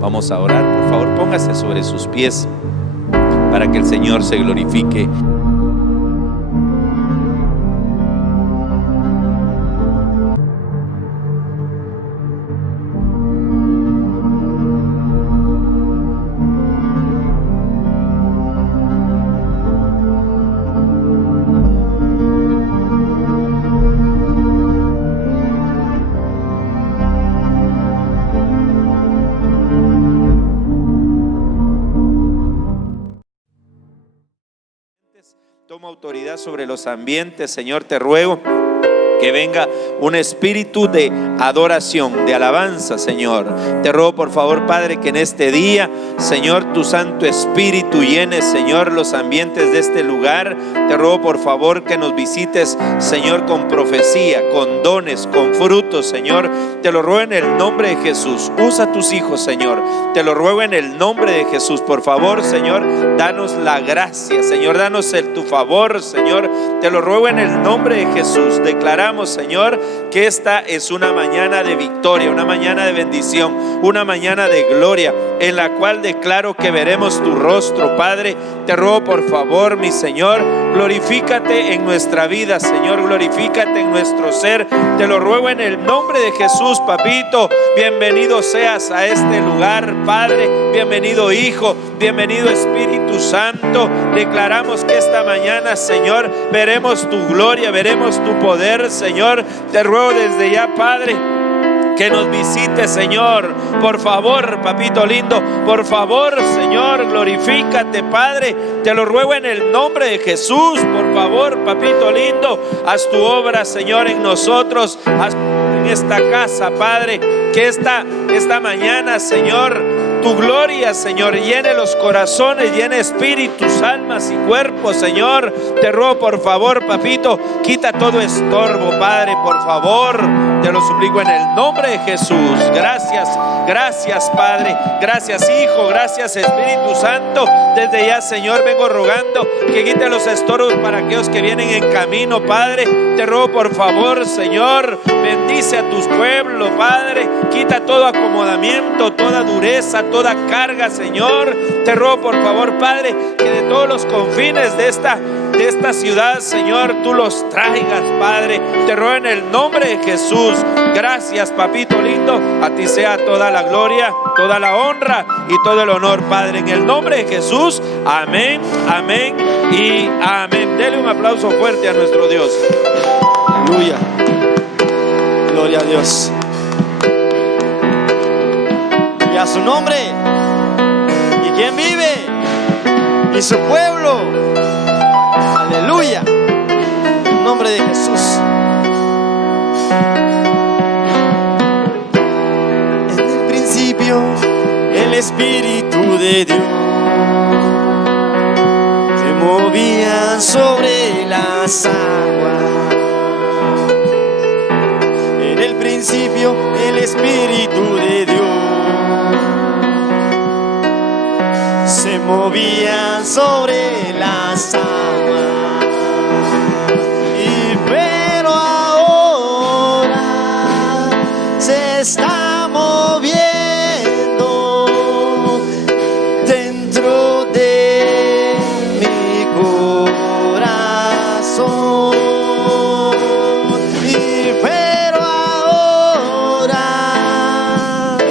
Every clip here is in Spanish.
Vamos a orar. Por favor, póngase sobre sus pies para que el Señor se glorifique. Toma autoridad sobre los ambientes, Señor, te ruego que venga un espíritu de adoración, de alabanza, Señor. Te ruego, por favor, Padre, que en este día, Señor, tu Santo Espíritu llene, Señor, los ambientes de este lugar. Te ruego, por favor, que nos visites, Señor, con profecía, con dones, con frutos, Señor. Te lo ruego en el nombre de Jesús. Usa a tus hijos, Señor. Te lo ruego en el nombre de Jesús. Por favor, Señor, danos la gracia, Señor. Danos tu favor, Señor. Te lo ruego en el nombre de Jesús. Declaramos, Señor, que esta es una mañana de victoria, una mañana de bendición, una mañana de gloria, en la cual declaro que veremos tu rostro, Padre. Te ruego, por favor, mi Señor, glorifícate en nuestra vida, Señor, glorifícate en nuestro ser. Te lo ruego en el nombre de Jesús, papito. Bienvenido seas a este lugar, Padre. Bienvenido, Hijo. Bienvenido, Espíritu Santo. Declaramos que esta mañana, Señor, veremos tu gloria, veremos tu poder, Señor. Te ruego desde ya, Padre, que nos visite, Señor. Por favor, papito lindo, por favor, Señor, glorifícate, Padre. Te lo ruego en el nombre de Jesús. Por favor, papito lindo, haz tu obra, Señor, en nosotros, haz en esta casa, Padre. Que esta mañana, Señor, tu gloria, Señor, llene los corazones, llene espíritus, almas y cuerpos, Señor. Te ruego, por favor, papito, quita todo estorbo, Padre, por favor. Te lo suplico en el nombre de Jesús. Gracias, gracias, Padre. Gracias, Hijo. Gracias, Espíritu Santo. Desde ya, Señor, vengo rogando que quite los estorbos para aquellos que vienen en camino, Padre. Te ruego, por favor, Señor, bendice a tus pueblos, Padre. Quita todo acomodamiento, toda dureza, toda carga, Señor. Te ruego, por favor, Padre, que de todos los confines de esta ciudad, Señor, tú los traigas, Padre. Te ruego en el nombre de Jesús. Gracias, papito lindo. A ti sea toda la gloria, toda la honra y todo el honor, Padre, en el nombre de Jesús. Amén, amén y amén. Dele un aplauso fuerte a nuestro Dios. Aleluya. Gloria a Dios. Y a su nombre. ¿Y quién vive? Y su pueblo. Aleluya. En el nombre de Jesús. En el principio, el Espíritu de Dios se movía sobre las aguas. En el principio, el Espíritu de Dios se movía sobre las aguas. Pero ahora se está moviendo dentro de mi corazón. Pero ahora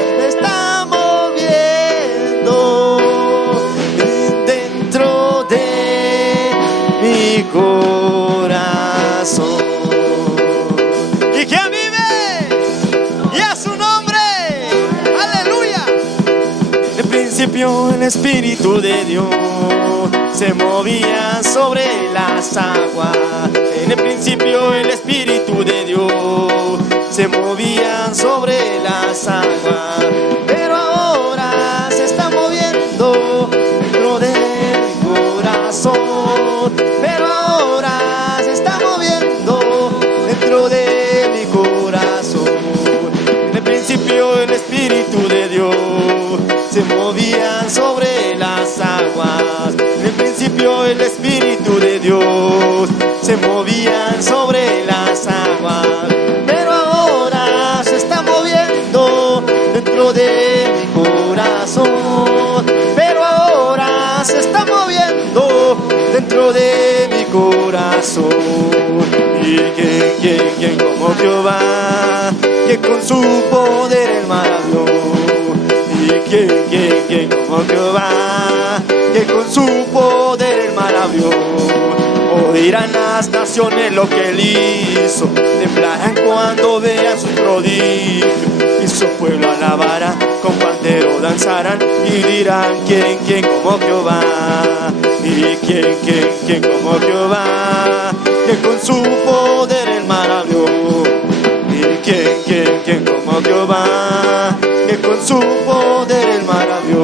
se está moviendo dentro de mi corazón. ¿Y quién vive? Y a su nombre. Aleluya. En principio el Espíritu de Dios se movía sobre las aguas. En el principio el Espíritu de Dios se movía sobre las aguas. Pero ahora se está moviendo dentro de mi corazón. Pero ahora se está moviendo dentro de mi corazón. En el principio el Espíritu de Dios se movía sobre las aguas. En el principio el Espíritu de Dios se movía sobre las aguas. Pero ahora se está moviendo dentro de corazón, pero ahora se está moviendo dentro de mi corazón. Y ¿quién como Jehová, que con su poder el mar abrió? Y ¿quién como Jehová, que con su poder el mar abrió? Oirán las naciones lo que él hizo, temblarán cuando vean su prodigio, y su pueblo alabará, con pandero danzarán, y dirán ¿quién como Jehová? Y ¿quién como Jehová, que con su poder el mar abrió? Y ¿quién como Jehová, que con su poder el mar abrió?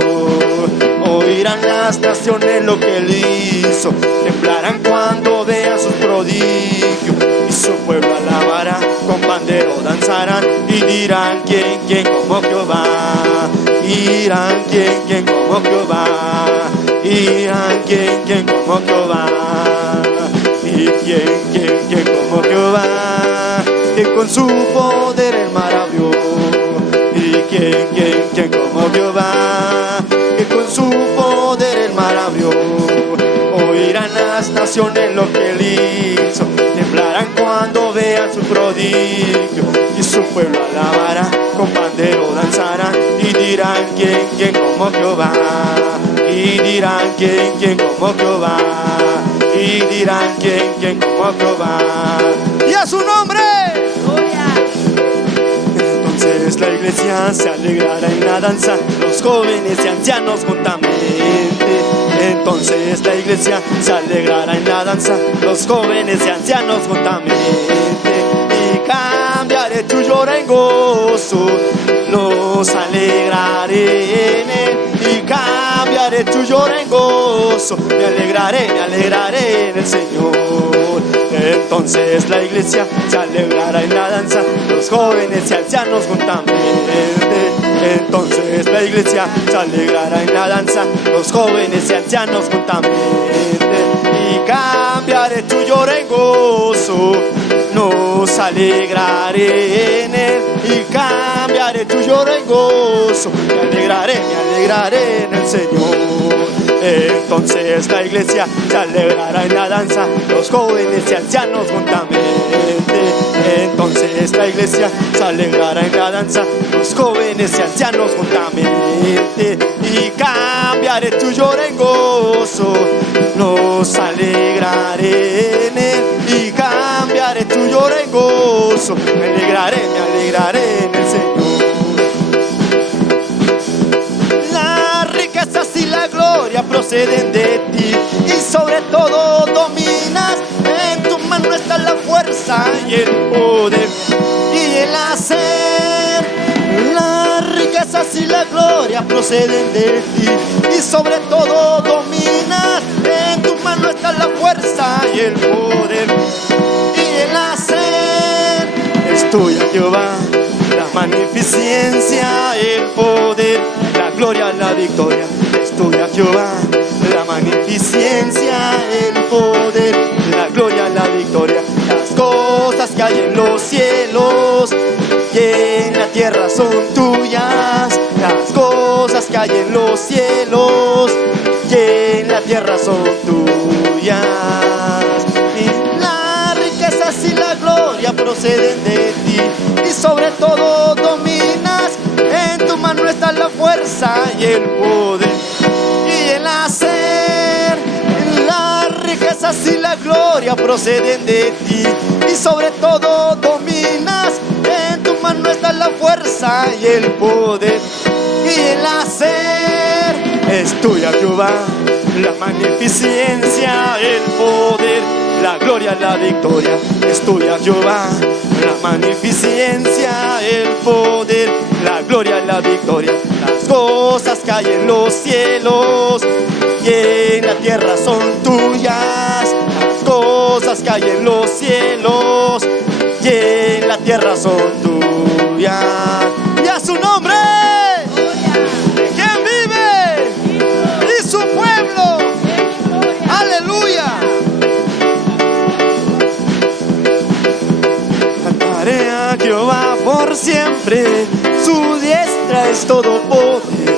Oirán las naciones lo que él hizo, temblarán cuando vean sus prodigios, y su pueblo alabará, con pandero danzarán, y dirán ¿quién como Jehová? Y dirán ¿quién como Jehová? Y dirán ¿quién como Jehová? Y ¿quién como Jehová, que con su poder el mar abrió? Y ¿quién como Jehová, que con su poder el mar abrió? Oirán las naciones lo que él hizo, temblarán cuando vean su prodigio, y su pueblo alabará, con pandero danzarán, y dirán ¿quién como Jehová? Y dirán ¿quién como Jehová? Y dirán ¿quién como Jehová? ¡Y a su nombre! Entonces la iglesia se alegrará en la danza, los jóvenes y ancianos juntamente. Entonces la iglesia se alegrará en la danza, los jóvenes y ancianos juntamente. Y cambiaré tu lloro en gozo, los alegraré en él. Y cambiaré tu lloro en gozo, me alegraré en el Señor. Entonces la iglesia se alegrará en la danza, los jóvenes y ancianos juntamente. Entonces la iglesia se alegrará en la danza, los jóvenes y ancianos juntamente. Y cambiaré tu lloro en gozo, nos alegraré en él. Y cambiaré tu lloro en gozo, me alegraré en el Señor. Entonces la iglesia se alegrará en la danza, los jóvenes y ancianos juntamente. Entonces la iglesia se alegrará en la danza, los jóvenes y ancianos juntamente. Y cambiaré tu lloro en gozo, nos alegraré en él. Y cambiaré tu lloro en gozo, me alegraré en el Señor. Y la gloria proceden de ti, y sobre todo dominas. En tu mano está la fuerza y el poder y el hacer. Las riquezas y la gloria proceden de ti, y sobre todo dominas. En tu mano está la fuerza y el poder y el hacer. Es tuya, Jehová, la magnificencia, el poder, la gloria, la victoria. Es tuya, Jehová, la magnificencia, el poder, la gloria, la victoria. Las cosas que hay en los cielos y en la tierra son tuyas. Las cosas que hay en los cielos y en la tierra son tuyas. Y las riquezas y la gloria proceden de ti, y sobre todo dominas. En tu mano está la fuerza y el poder y el hacer. Las riquezas y la gloria proceden de ti, y sobre todo dominas. En tu mano está la fuerza y el poder y el hacer. Es tuya, Jehová, la magnificencia, el poder, la gloria, la victoria. Es tuya, Jehová, la magnificencia, el poder, la gloria, la victoria. Las cosas que hay en los cielos y en la tierra son tuyas. Las cosas que hay en los cielos y en la tierra son tuyas. Y a su nombre, ¿quién vive? Y su pueblo. Aleluya. Cantaré a Jehová por siempre, su diestra es todo poder.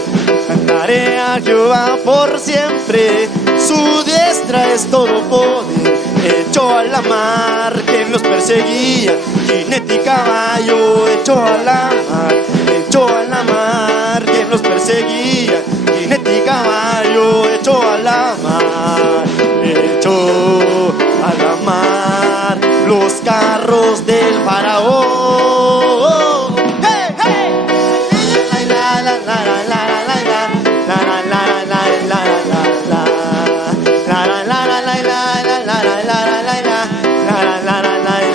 a Jehová por siempre, su diestra es todo poder. Echó a la mar quien los perseguía, jinete y caballo, echó a la mar, echó a la mar quien los perseguía, jinete y caballo, echó a la mar, echó a la mar los carros del faraón. ¡Hey, hey! La, la, la, la, la, la, la, la, la,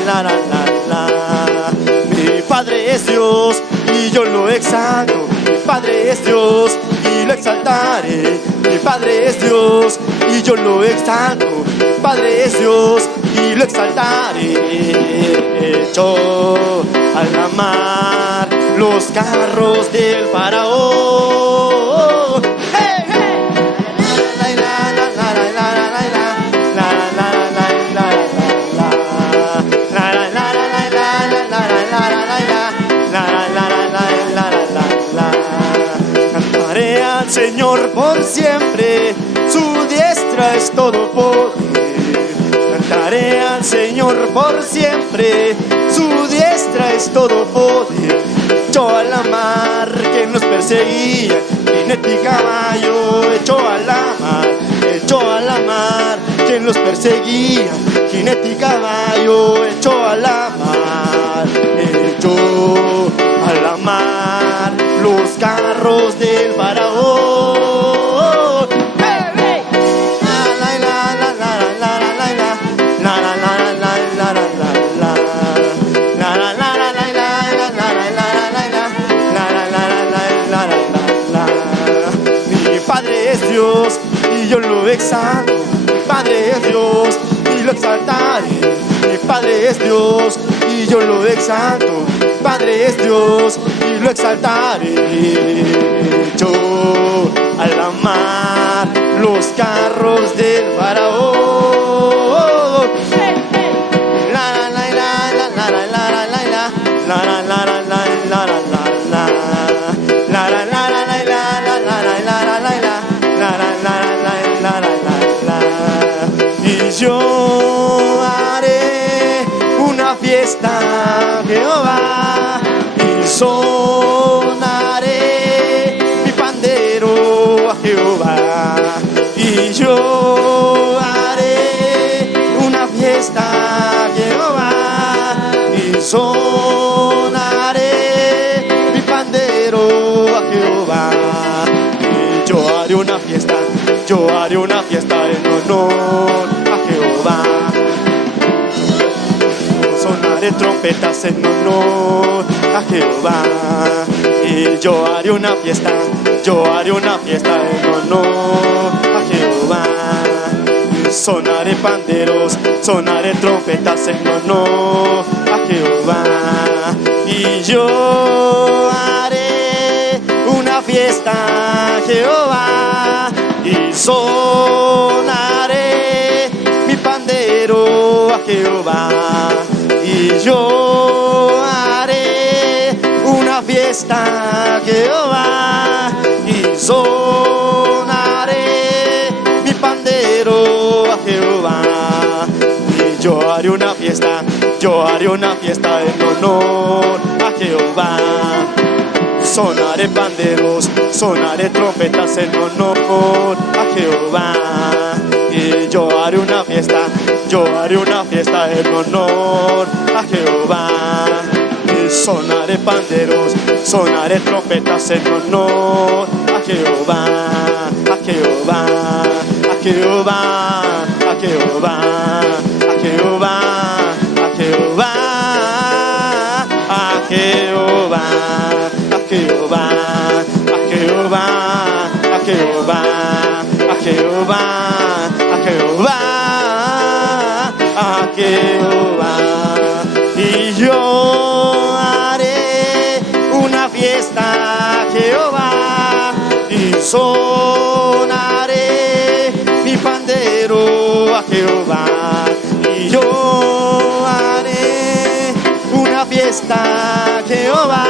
la, la, la, mi Padre es Dios y yo lo exalto. Mi Padre es Dios y lo exaltaré. Mi Padre es Dios y yo lo exalto. Mi Padre es Dios y lo exaltaré. Echó a la mar los carros del faraón. ¡Hey, hey! Cantaré al Señor por siempre, su diestra es todo poder. Cantaré al Señor por siempre, su diestra es todo poder. Echó a la mar que nos perseguía, jinete y caballo, echó a la mar, echó a la mar quien los perseguía, jinete y caballo, echó a la mar, echó a la mar los carros del faraón. ¡Hey, hey! Mi Padre es Dios y yo lo exalto. Mi Padre es Dios y lo exaltaré. Mi Padre es Dios y yo lo exalto. Mi Padre es Dios y lo exaltaré. Echó a la mar los carros del faraón. La la la la la la la la la la la la la la la la y yo haré una fiesta a Jehová y sonaré mi pandero a Jehová. Y yo haré una fiesta a Jehová y sonaré mi pandero a Jehová. Y yo haré una fiesta, yo haré una fiesta en honor a Jehová. Sonaré trompetas en honor a Jehová. Y yo haré una fiesta, yo haré una fiesta en honor a Jehová. Sonaré panderos, sonaré trompetas en honor a Jehová. Y yo haré una fiesta a Jehová y sonaré mi pandero a Jehová. Y yo haré una fiesta a Jehová y sonaré mi pandero a Jehová. Y yo haré una fiesta, yo haré una fiesta en honor a Jehová. Sonaré panderos, sonaré trompetas en honor a Jehová. Y yo haré una fiesta, yo haré una fiesta en honor a Jehová. Y sonaré panderos, sonaré trompetas en honor a Jehová, a Jehová, a Jehová, a Jehová, a Jehová, a Jehová, a Jehová. Jehová, a Jehová, a Jehová, a Jehová, a Jehová, a Jehová. Y yo haré una fiesta a Jehová y sonaré mi pandero a Jehová. Y yo haré una fiesta a Jehová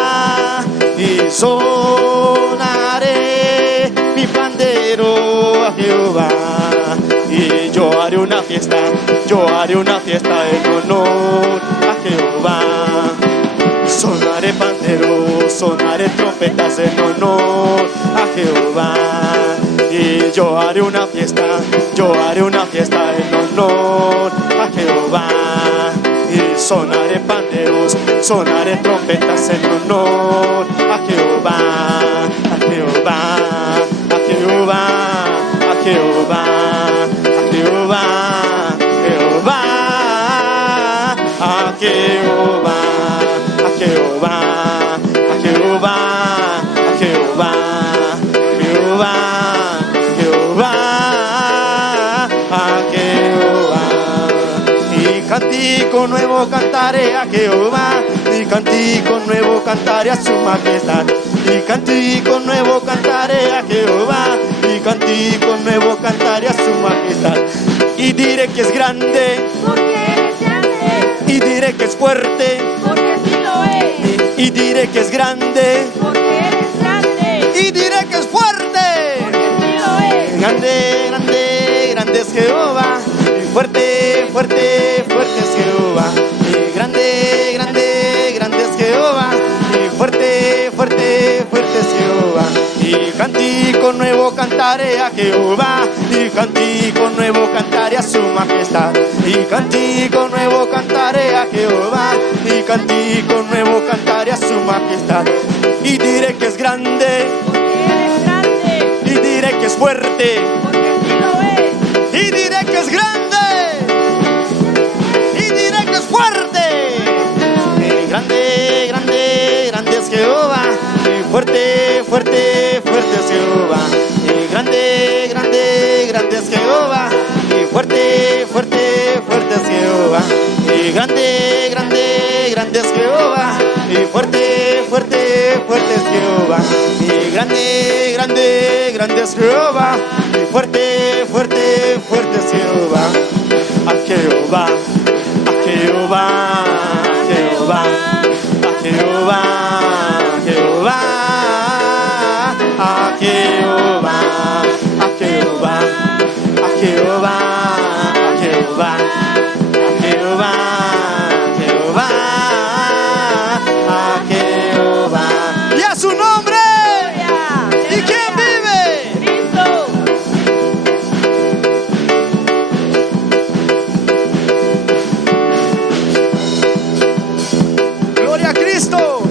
y sonaré mi pandero Jehová. Y yo haré una fiesta en honor a Jehová. Sonaré panderos, sonaré trompetas en honor a Jehová. Y yo haré una fiesta en honor a Jehová. Y sonaré panderos, sonaré trompetas en honor a Jehová, a Jehová, a Jehová, a Jehová, a Jehová, Jehová, a Jehová, a Jehová, a Jehová, a Jehová, Jehová, Jehová, a Jehová. Y cantico nuevo cantaré a Jehová, y cantico nuevo cantaré a su majestad. Y cantico nuevo cantaré a Jehová, y cantico nuevo cantaré a su majestad. Y diré que es grande, porque Él es grande, y diré que es fuerte, porque así lo es, y diré que es grande, porque Él es grande, y diré que es fuerte. porque así lo es. Grande, grande, grande es Jehová, y fuerte, fuerte, fuerte es Jehová. Y grande, grande, grande es Jehová, y fuerte, fuerte, fuerte es Jehová. Y cantico nuevo cantaré a Jehová, y cantico nuevo cantaré a su majestad. Y cantico nuevo cantaré a Jehová, y cantico nuevo cantaré a su majestad. Y diré que es grande, Porque Él es grande, y diré que es fuerte, porque así lo es. y diré que es grande, y diré que es fuerte. Y grande, grande, grande es Jehová, y fuerte, fuerte, fuerte es Jehová. Y grande, grande, grande es Jehová, y fuerte, fuerte, fuerte es Jehová. Y grande, grande, grande es Jehová, y fuerte, fuerte, fuerte es Jehová. Y grande, grande, grande es Jehová, y fuerte, fuerte, fuerte es Jehová. A Jehová, a Jehová, a Jehová, a Jehová, a Jehová, a Jehová, a Jehová, a Jehová, a Jehová, a Jehová, Jehová, a Jehová. Y a su nombre. Gloria, ¿Y quién vive? Cristo. Gloria a Cristo.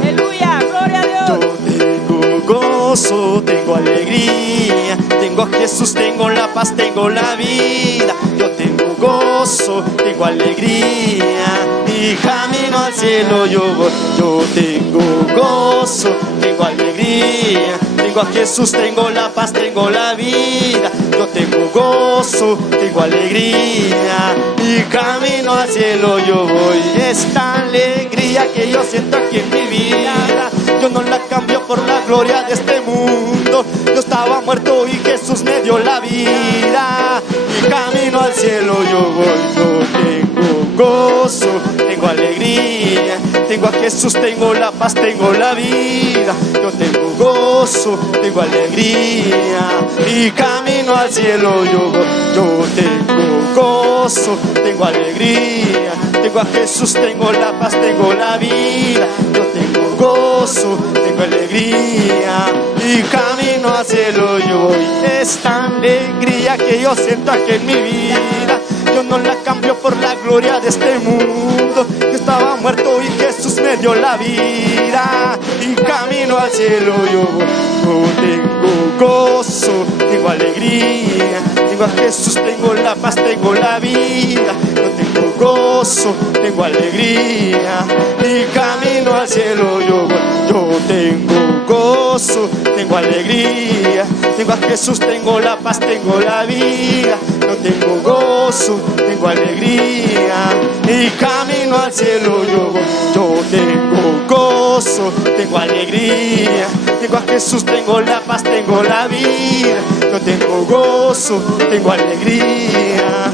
Aleluya, gloria a Yo Dios. tengo gozo, tengo alegría, tengo a Jesús, tengo la paz, tengo la vida. Yo tengo gozo, tengo alegría, y camino al cielo yo voy. Yo tengo gozo, tengo alegría, tengo a Jesús, tengo la paz, tengo la vida. Yo tengo gozo, tengo alegría, y camino al cielo yo voy. Esta alegría que yo siento aquí en mi vida, yo no la cambio por la gloria de este mundo. Yo estaba muerto y Jesús me dio la vida, y camino al cielo yo voy. Yo tengo gozo, tengo alegría, tengo a Jesús, tengo la paz, tengo la vida. Yo tengo gozo, tengo alegría, y camino al cielo yo voy. Yo tengo gozo, tengo alegría, tengo a Jesús, tengo la paz, tengo la vida. Yo tengo gozo, tengo alegría, y camino al cielo yo voy. Esta alegría que yo siento aquí en mi vida, yo no la cambio por la gloria de este mundo. Yo estaba muerto y Jesús me dio la vida, y camino al cielo yo voy. Yo tengo gozo, tengo alegría, tengo a Jesús, tengo la paz, tengo la vida. Yo tengo gozo, tengo alegría, y camino al cielo yo voy. Yo tengo gozo, tengo alegría, tengo a Jesús, tengo la paz, tengo la vida. Yo tengo gozo, tengo alegría, y camino al cielo yo voy. Yo tengo gozo, tengo alegría, tengo a Jesús, tengo la paz, tengo la vida. Yo tengo gozo, tengo alegría,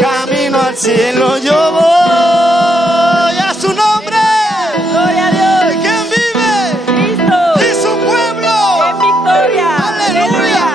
camino al cielo yo voy. A su nombre. Gloria a Dios. ¿Y quién vive? Cristo. Y su pueblo. En victoria. Aleluya.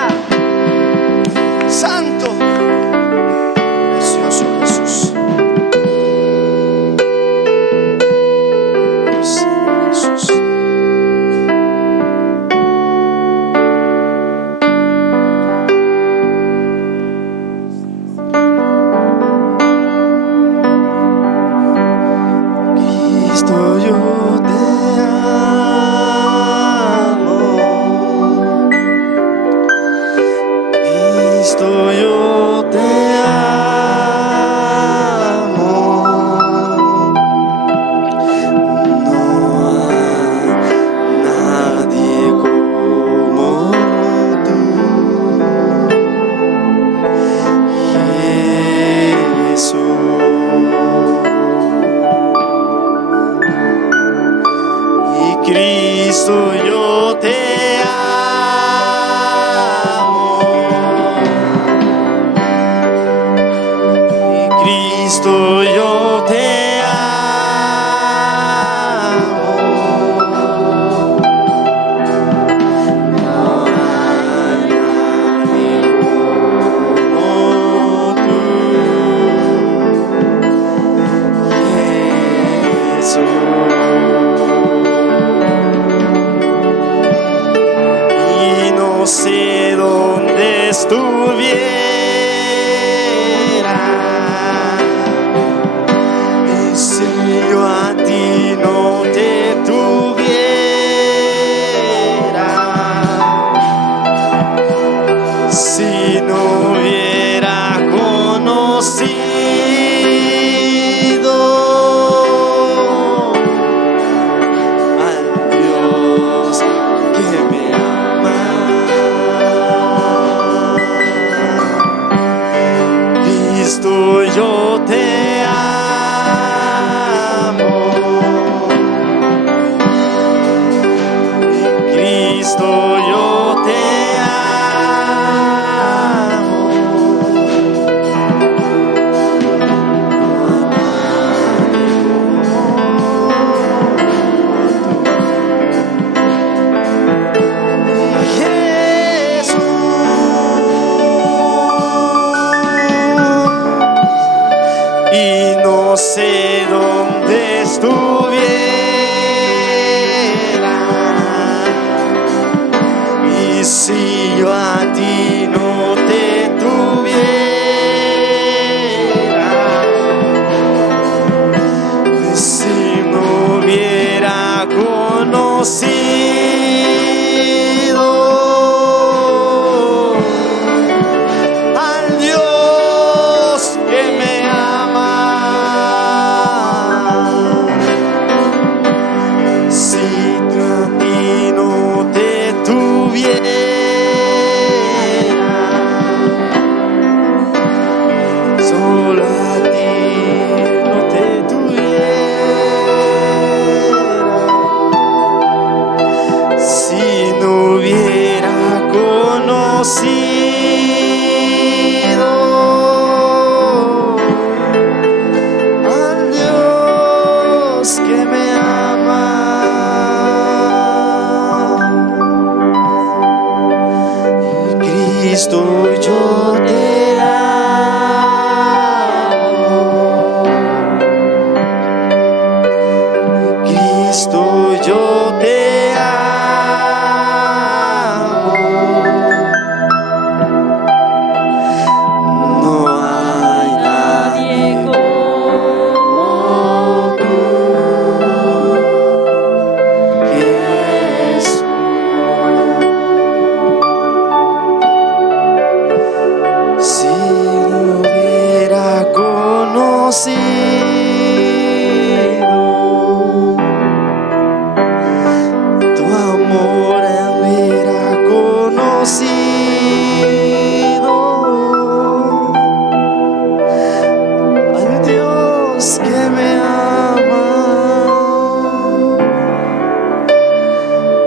Si yo a ti no te tuviera, si no hubiera conocido al Dios que me ama, si tú a ti no te tuviera, solo a ti no te tuviera, si no hubiera conocido al Dios que me ama. Cristo, yo te amo. Cristo, yo te amo. No hay nadie como tú, Jesús. Si no hubiera conocido tu amor, hubiera conocido al Dios que me ama,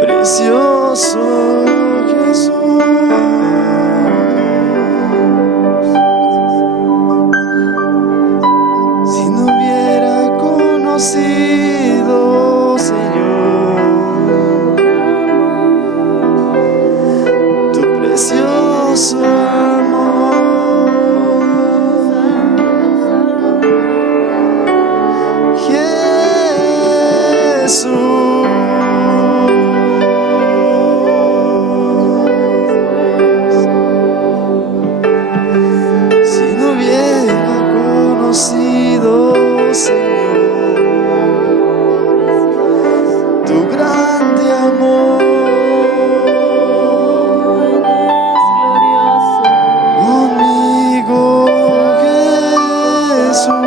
precioso Jesús. Si no hubiera conocido, Señor, tu precioso amor, Jesús. Si no hubiera conocido, Señor, tu grande amor, conmigo, Jesús.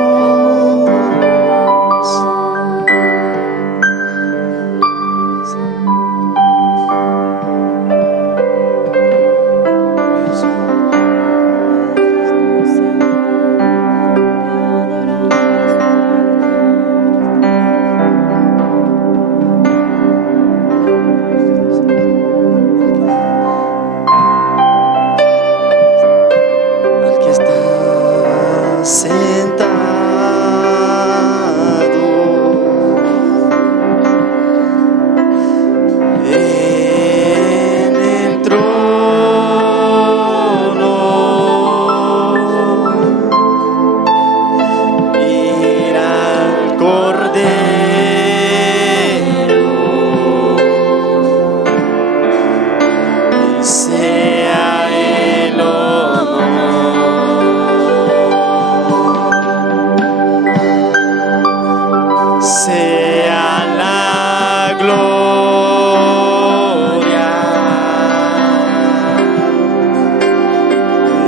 Al que está sentado en el trono, ir al Cordero y sea el honor, sea la gloria,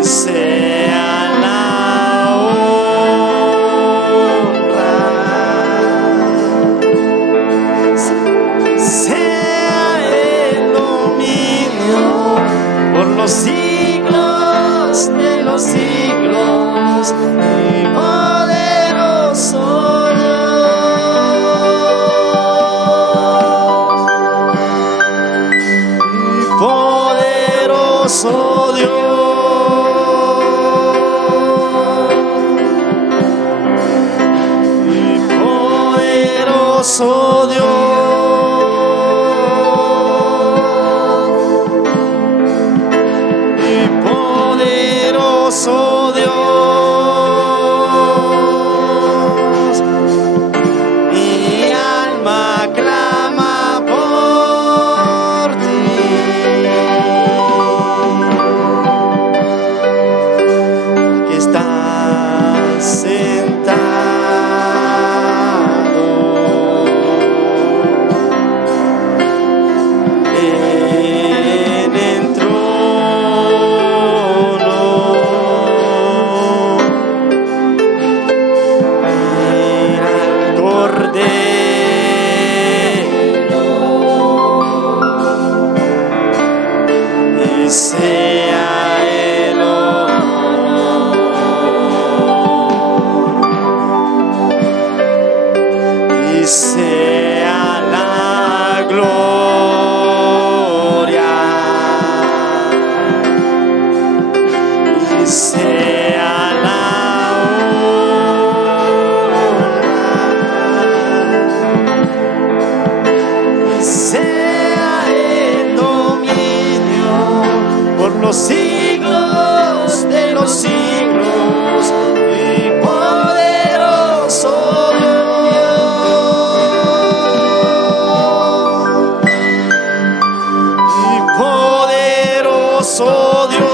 sea la honra, sea el dominio por los siglos de los siglos, mi poderoso poderoso Dios, mi poderoso Dios, mi alma clama por ti. sea el honor y sea la gloria y sea la honra y sea el dominio por los siglos de los siglos, y poderoso Dios, y poderoso Dios,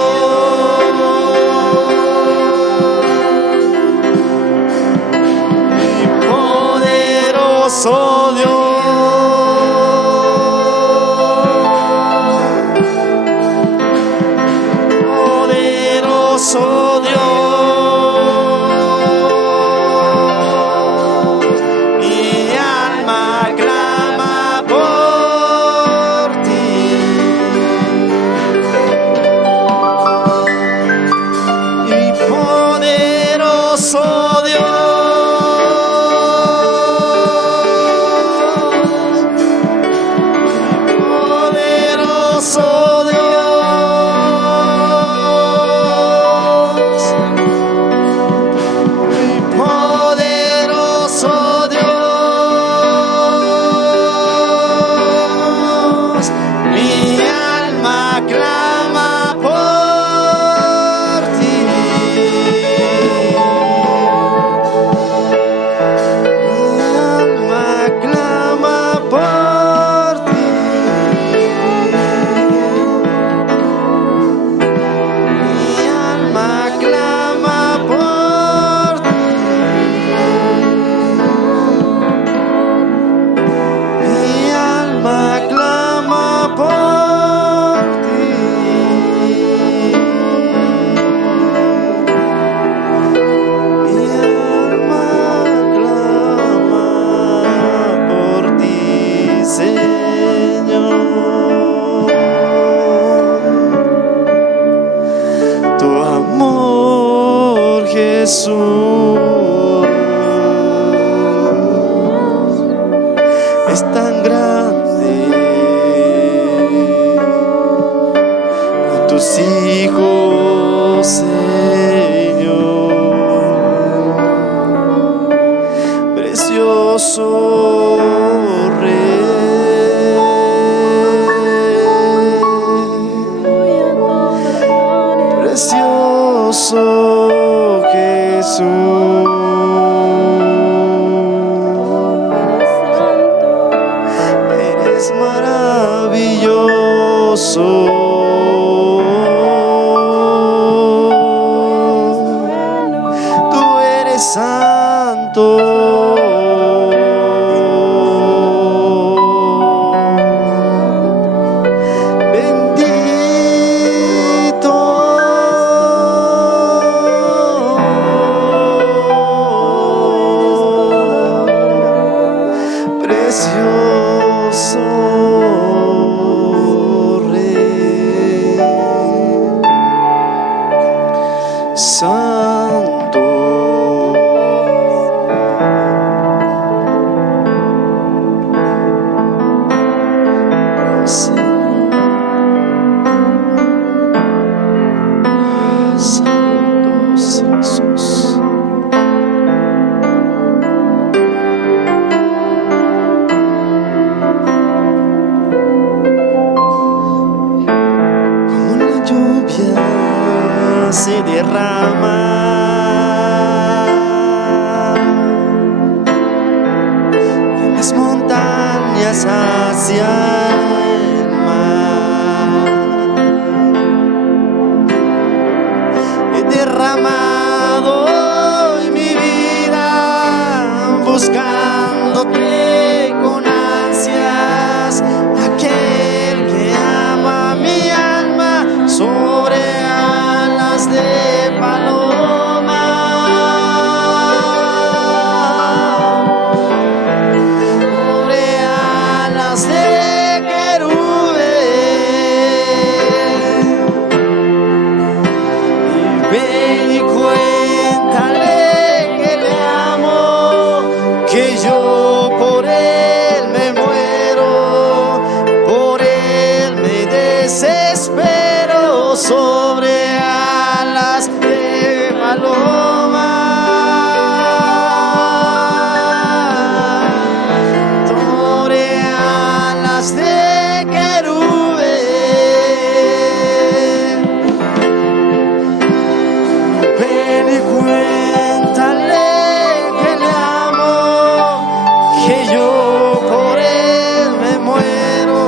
y poderoso Dios. Poderoso Dios, mi alma clama por ti. Y poderoso Dios, poderoso Dios, poderoso Dios, mi alma clama por ti. Mi alma clama por ti. Mi alma clama por ti. Mi alma clama por ti. Mi alma clama por ti, Señor. Tu amor, Jesús, es tan grande con tus hijos, Señor. Precioso Rey, precioso Jesús, eres maravilloso. Tú eres santo. Bendito. Precioso Rey, santo. Santos Jesús. Como la lluvia se derrama de las montañas hacia el mar, he derramado hoy mi vida buscándote con ansias, aquel que ama mi alma sobre alas de paloma. Sobre alas de querubín. sobre alas de paloma, sobre alas de querubín. Ven y cuéntale que le amo, que yo por él me muero,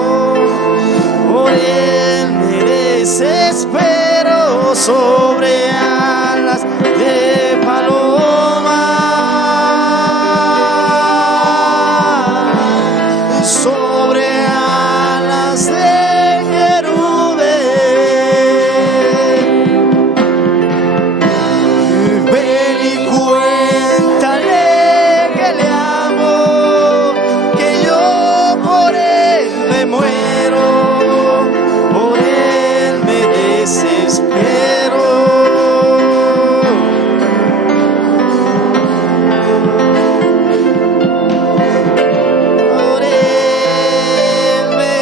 por él me desespero, sobre alas de paloma, sobre alas de querubín. Ven y cuéntale que le amo, que yo por él me muero, por él me desespero. Por él me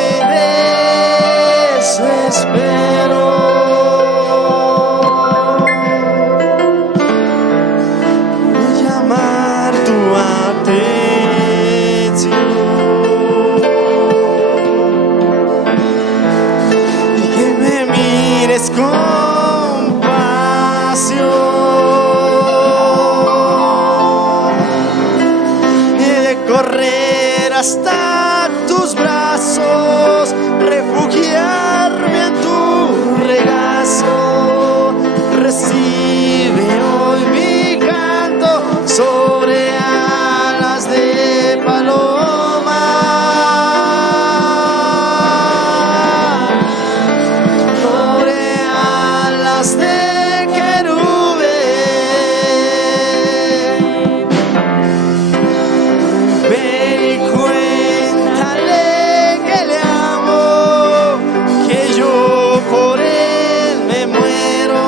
desespero. Llamar tu atención y que me mires con pasión, y de correr hasta tus brazos, refugiarme en tu regazo. Recibe hoy mi canto sobre alas de paloma, sobre alas de querubín. Ven y cuéntale que le amo, que yo por él me muero,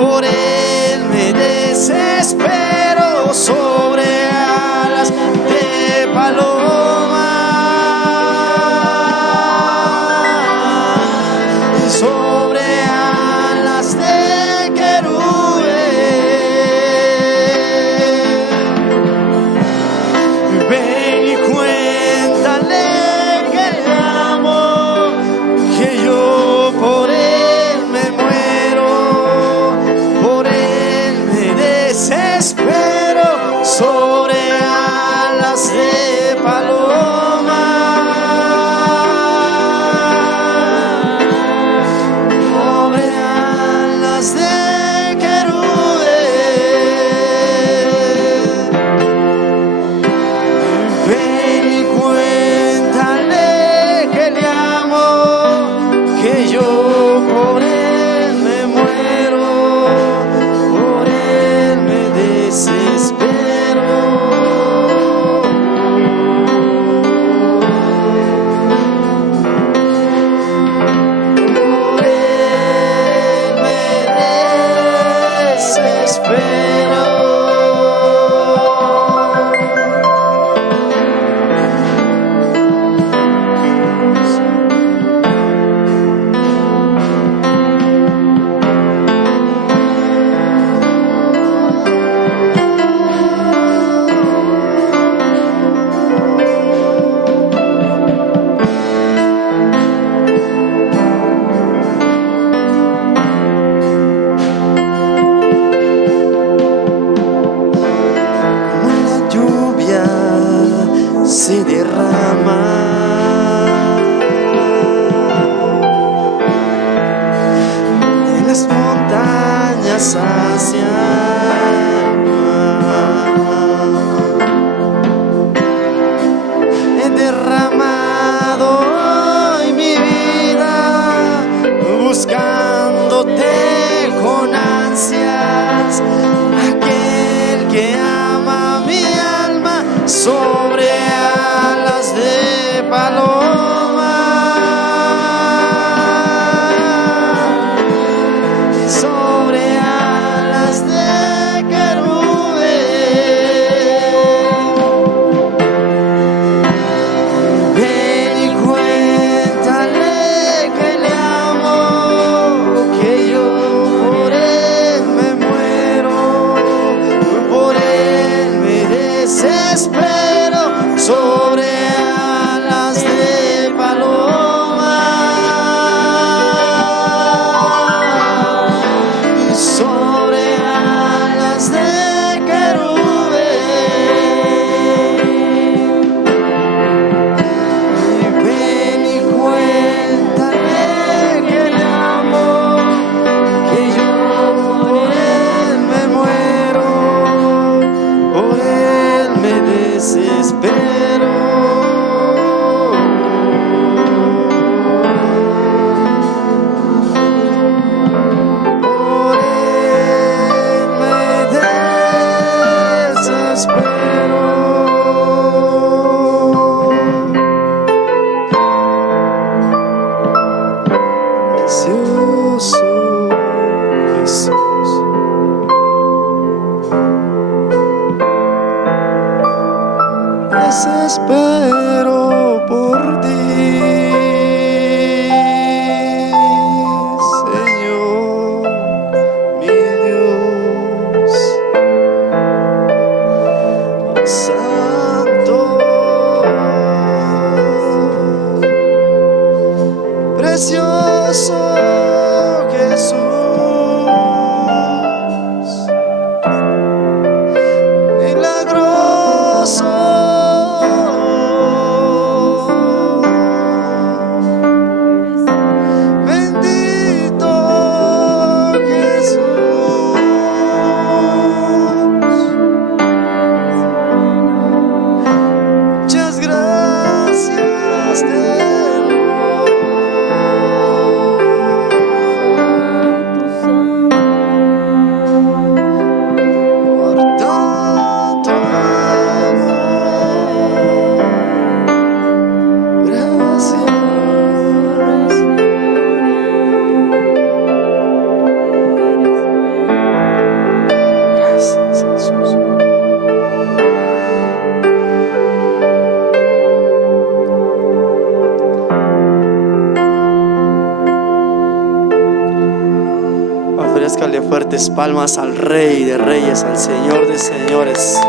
por él me desespero, sobre alas de paloma, sobre alas de querubín. Ven y cuéntale que le amo, que yo por él me muero, por él me desespero, sobre alas de paloma, sobre alas de querubín. Ven y cuéntale que le amo, que yo por él me muero, por él me desespero. Por él me desespero. Como la lluvia se derrama de las montañas hacia el mar. He derramado hoy mi vida buscándote con ansias, aquel que ama mi alma, sobre alas de paloma, sobre alas de querubín. Ven y cuéntale que le amo, Favorezcale fuertes palmas al Rey de Reyes, al Señor de Señores.